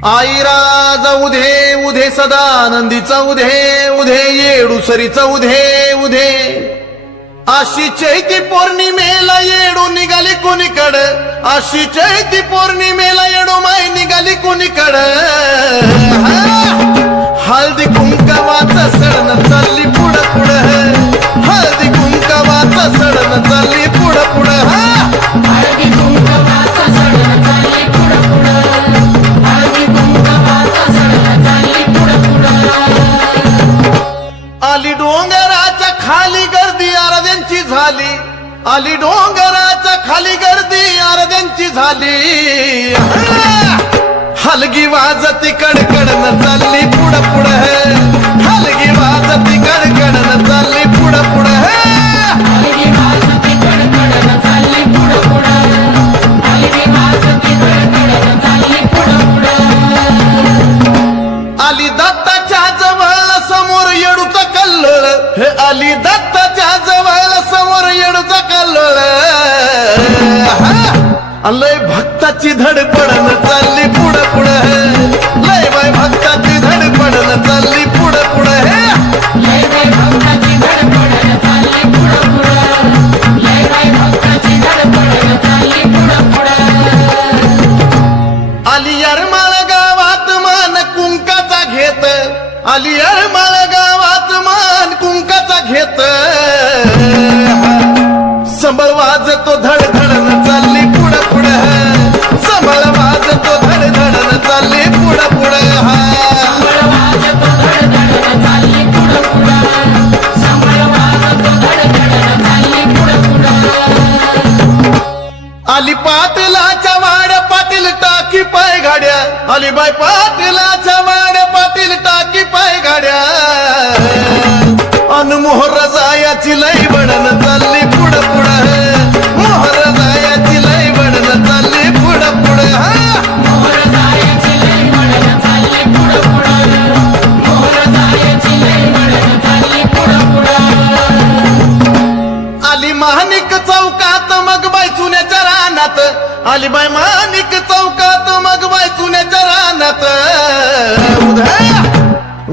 आईराज उधे उधे सदानंदीचा उधे उधे येडूसरीचा उधे उधे आशी चैती पौर्णिमेला येडू निघाली कोणीकड आशी चैती पौर्णिमेला येडू माय निघाली कोणीकड हळदी कुंकवाचं सडण चालली पुढं पुढं हळदी कुंकवाचं सडण चालली पुढं पुढं हळदी कुंकवाचं सडण चालली पुढं पुढं हळदी कुंकवाचं सडण चालली पुढं पुढं आली डोंगराच्या खाली गर्दी आरद्यांची झाली आली डोंगराच्या खाली गर्दी आरद्यांची झाली हलगी वाजती कडकडन चालली पुढं पुढं हलगी वाजती कडकडन चालली पुढं पुढं हलगी वाजती कडकडन चालली पुढं पुढं हलगी वाजती कडकडन चालली पुढं पुढं आली दत्ताच्या जवळ समोर येडूचा कल्लोळ हे आली दत्ताच्या जवळ समोर येडूचा कल्लोळ लय भक्ताची धडपडन चालली पुढं पुढं लय बाय भक्ताची धडपडन चालली पुढं पुढं लय बाय भक्ताची धडपडन चालली पुढं पुढं लय बाय भक्ताची धडपडन चालली पुढं पुढं आली यरमाळ गावात मान कुंकाचा घेत आली यरमाळ गावात मान कुंकाचा घेत संबळ वाजतो धडधडन चालली पुढं पुढं संबळ वाजतो धडधडन चालली पुढं पुढं संबळ वाजतो धडधडन चालली पुढं पुढं संबळ वाजतो धडधडन चालली पुढं पुढं आली पाटलाच्या वाड्या पाटील टाकी पाय गाड्या आली बाय पाटलाच्या वाड्या पाटील टाकी पाय गाड्या अन मोहर जायाची लई बडन चालली पुढं पुढं मोहर जायाची लई बडन चालली पुढं पुढं मोहर जायची लई बडन चालली पुढं पुढं मोहर जायची लई बडन चालली पुढं पुढं आली मानिक चौकात मग बाय चुन्याच्या रानात आली बाय मानिक चौकात मग बाय चुन्याच्या रानात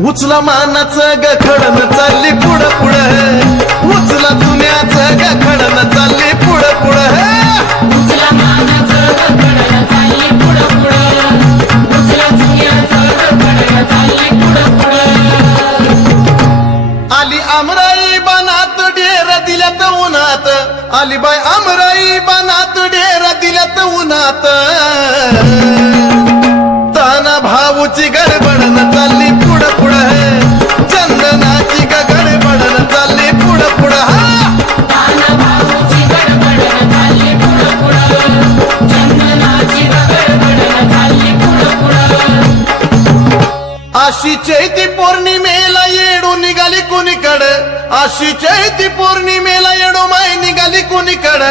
उचला मानाचं गखडन चालली पुढं पुढं उचला चुन्याचं गखडन चालली पुढं पुढं उचला मानाचं गखडन चालली पुढं पुढं उचला चुन्याचं गखडन चालली पुढं पुढं आली आमराई बनात डेर दिल्यात उन्हात आली बाय आमराई बनात डेर दिल्यात उन्हात ताना भाऊची गडबडन चालली पुढं पुढं चंदनाची गडबडन चालली पुढं पुढं ताना भाऊची गडबडन चालली पुढं पुढं चंदनाची गडबडन चालली पुढं पुढं आशी चैती पौर्णिमेला येडू निघाली कोणीकड आशी चैती पौर्णिमेला येडू माय निघाली कोणीकड